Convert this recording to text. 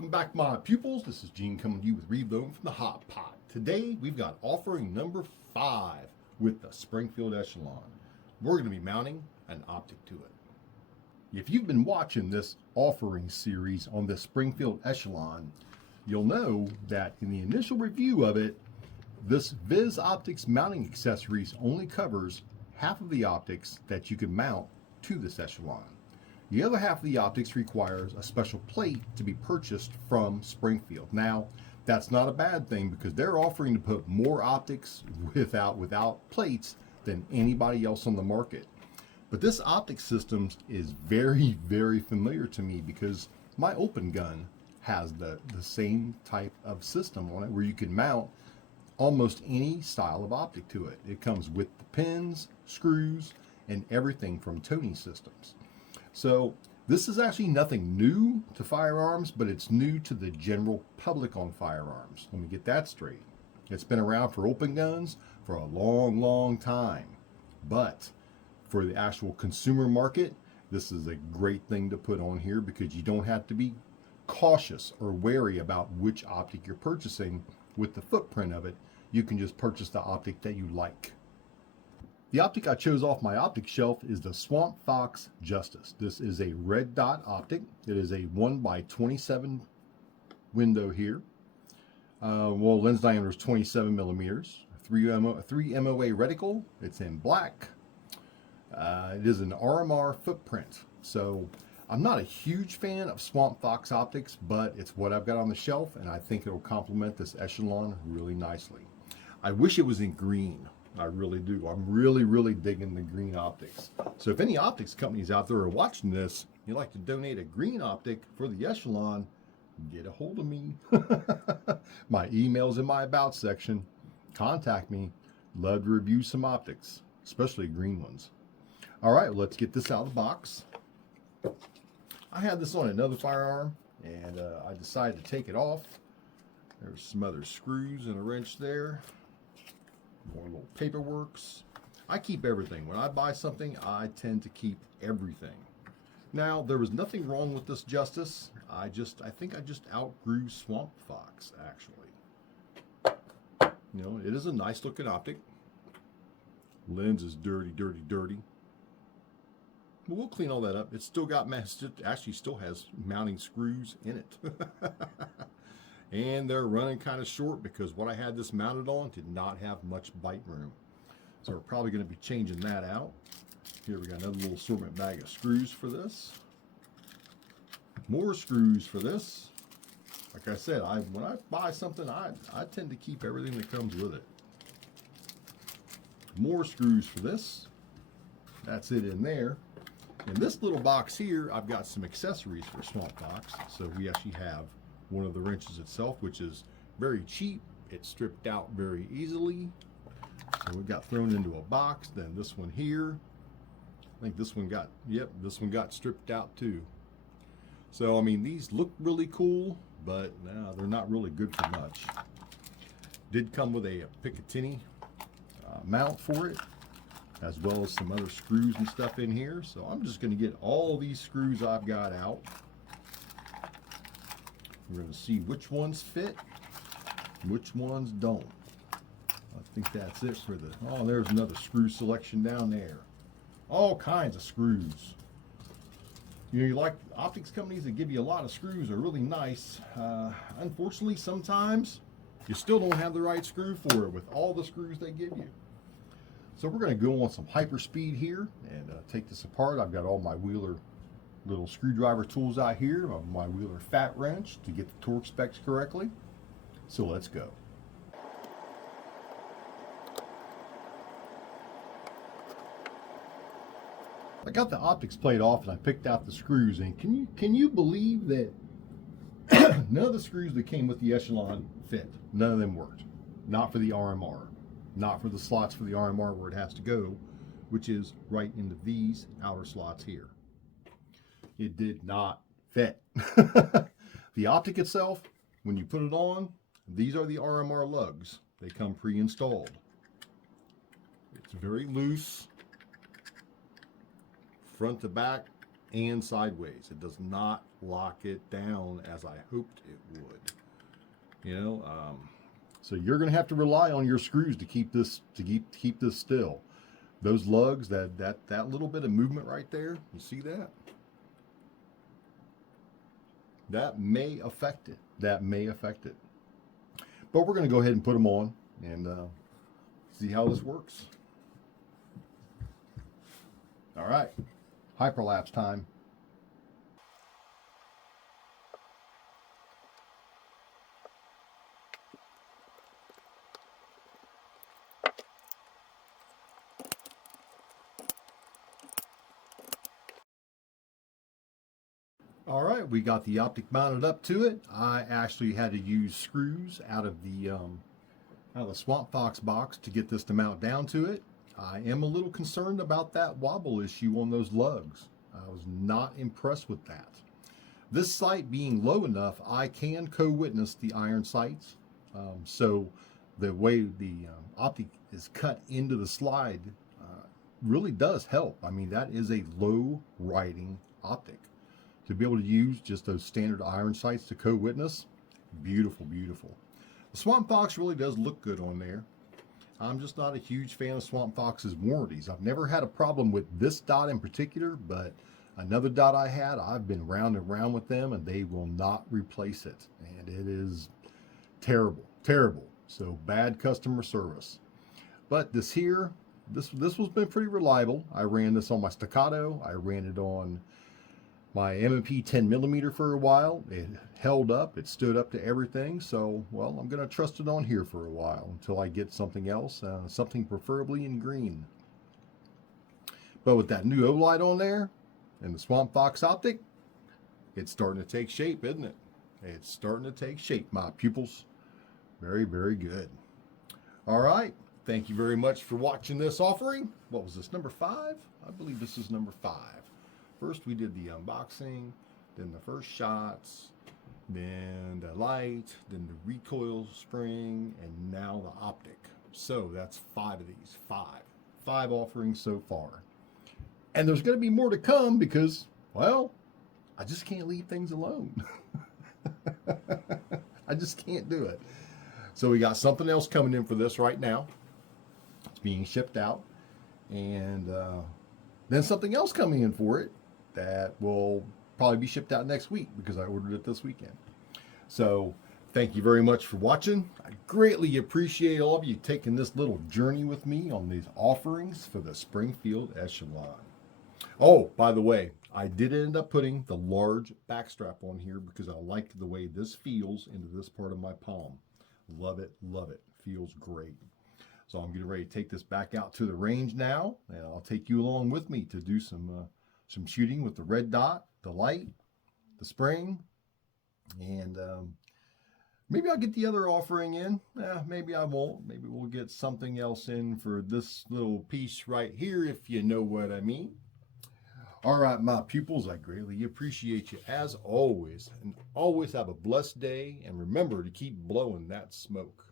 Welcome back, my pupils. This is Gene coming to you with Reloading from the Hot Pot. Today we've got offering number 5 with the Springfield Echelon. We're going to be mounting an optic to it. If you've been watching this offering series on the Springfield Echelon, you'll know that in the initial review of it, this Viz Optics mounting accessories only covers half of the optics that you can mount to this Echelon. The other half of the optics requires a special plate to be purchased from Springfield. Now, that's not a bad thing because they're offering to put more optics without plates than anybody else on the market. But this optic system is very, very familiar to me because my open gun has the same type of system on it where you can mount almost any style of optic to it. It comes with the pins, screws, and everything from Tony Systems. So this is actually nothing new to firearms, but it's new to the general public on firearms. Let me get that straight. It's been around for open guns for a long, long time. But for the actual consumer market, this is a great thing to put on here because you don't have to be cautious or wary about which optic you're purchasing with the footprint of it. You can just purchase the optic that you like. The optic I chose off my optic shelf is the Swamp Fox Justice. This is a red dot optic. It is a 1x27 window here. Lens diameter is 27 millimeters. 3 MOA reticle. It's in black. It is an RMR footprint. So I'm not a huge fan of Swamp Fox optics, but it's what I've got on the shelf, and I think it will complement this Echelon really nicely. I wish it was in green. I really do. I'm really digging the green optics. So if any optics companies out there are watching this, you'd like to donate a green optic for the Echelon, get a hold of me. My email's in my about section. Contact me. Love to review some optics, especially green ones. All right, let's get this out of the box. I had this on another firearm, and I decided to take it off. There's some other screws and a wrench there. More little paperworks. I keep everything. When I buy something, I tend to keep everything. Now, there was nothing wrong with this Justice. I think I just outgrew Swamp Fox, actually. You know, it is a nice looking optic. Lens is dirty. But we'll clean all that up. It's still got, actually still has mounting screws in it. And they're running kind of short because what I had this mounted on did not have much bite room. So we're probably going to be changing that out. Here we got another little assortment bag of screws for this. More screws for this. Like I said, when I buy something, I tend to keep everything that comes with it. More screws for this. That's it in there. In this little box here, I've got some accessories for Swamp Fox. So we actually have one of the wrenches itself, which is very cheap. It's stripped out very easily. So we got thrown into a box. Then this one here, I think this one got, this one got stripped out too. So, I mean, these look really cool, but no, they're not really good for much. Did come with a Picatinny mount for it, as well as some other screws and stuff in here. So I'm just going to get all these screws I've got out. We're going to see which ones fit, which ones don't. I think that's it for the, oh, there's another screw selection down there. All kinds of screws. You know, you like optics companies that give you a lot of screws are really nice. Unfortunately, sometimes you still don't have the right screw for it with all the screws they give you. So we're going to go on some hyper speed here and take this apart. I've got all my Wheeler little screwdriver tools out here, my Wheeler fat wrench to get the torque specs correctly. So let's go. I got the optics plate off and I picked out the screws, and can you believe that none of the screws that came with the Echelon fit? None of them worked. Not for the RMR, not for the slots for the RMR where it has to go, which is right into these outer slots here. It did not fit. The optic itself, when you put it on, these are the RMR lugs. They come pre-installed. It's very loose, front to back and sideways. It does not lock it down as I hoped it would. You know, so you're going to have to rely on your screws to keep this still. Those lugs, that little bit of movement right there, you see that? That may affect it. That may affect it. But we're going to go ahead and put them on and see how this works. All right, hyperlapse time. All right, we got the optic mounted up to it. I actually had to use screws out of the Swamp Fox box to get this to mount down to it. I am a little concerned about that wobble issue on those lugs. I was not impressed with that. This sight being low enough, I can co-witness the iron sights. So the way the optic is cut into the slide really does help. I mean, that is a low riding optic. To be able to use just those standard iron sights to co-witness, beautiful, beautiful. The Swamp Fox really does look good on there. I'm just not a huge fan of Swamp Fox's warranties. I've never had a problem with this dot in particular, but another dot I had, I've been round and round with them and they will not replace it. And it is terrible, terrible. So bad customer service. But this here, this was been pretty reliable. I ran this on my staccato. I ran it on my M&P 10mm for a while. It held up, it stood up to everything. So, well, I'm going to trust it on here for a while until I get something else, something preferably in green. But with that new O-light on there and the Swamp Fox optic, it's starting to take shape, isn't it? It's starting to take shape, my pupils. Very, very good. All right. Thank you very much for watching this offering. What was this, number 5? I believe this is number 5. First we did the unboxing, then the first shots, then the light, then the recoil spring, and now the optic. So that's 5 of these, 5 offerings so far. And there's going to be more to come because, well, I just can't leave things alone. I just can't do it. So we got something else coming in for this right now. It's being shipped out. And then something else coming in for it that will probably be shipped out next week because I ordered it this weekend. So thank you very much for watching. I greatly appreciate all of you taking this little journey with me on these offerings for the Springfield Echelon. Oh, by the way, I did end up putting the large backstrap on here because I like the way this feels into this part of my palm. Love it, love it. Feels great. So I'm getting ready to take this back out to the range now, and I'll take you along with me to do some shooting with the red dot, the light, the spring, and maybe I'll get the other offering in. Maybe I won't. Maybe we'll get something else in for this little piece right here, if you know what I mean. All right, my pupils, I greatly appreciate you as always, and always have a blessed day, and remember to keep blowing that smoke.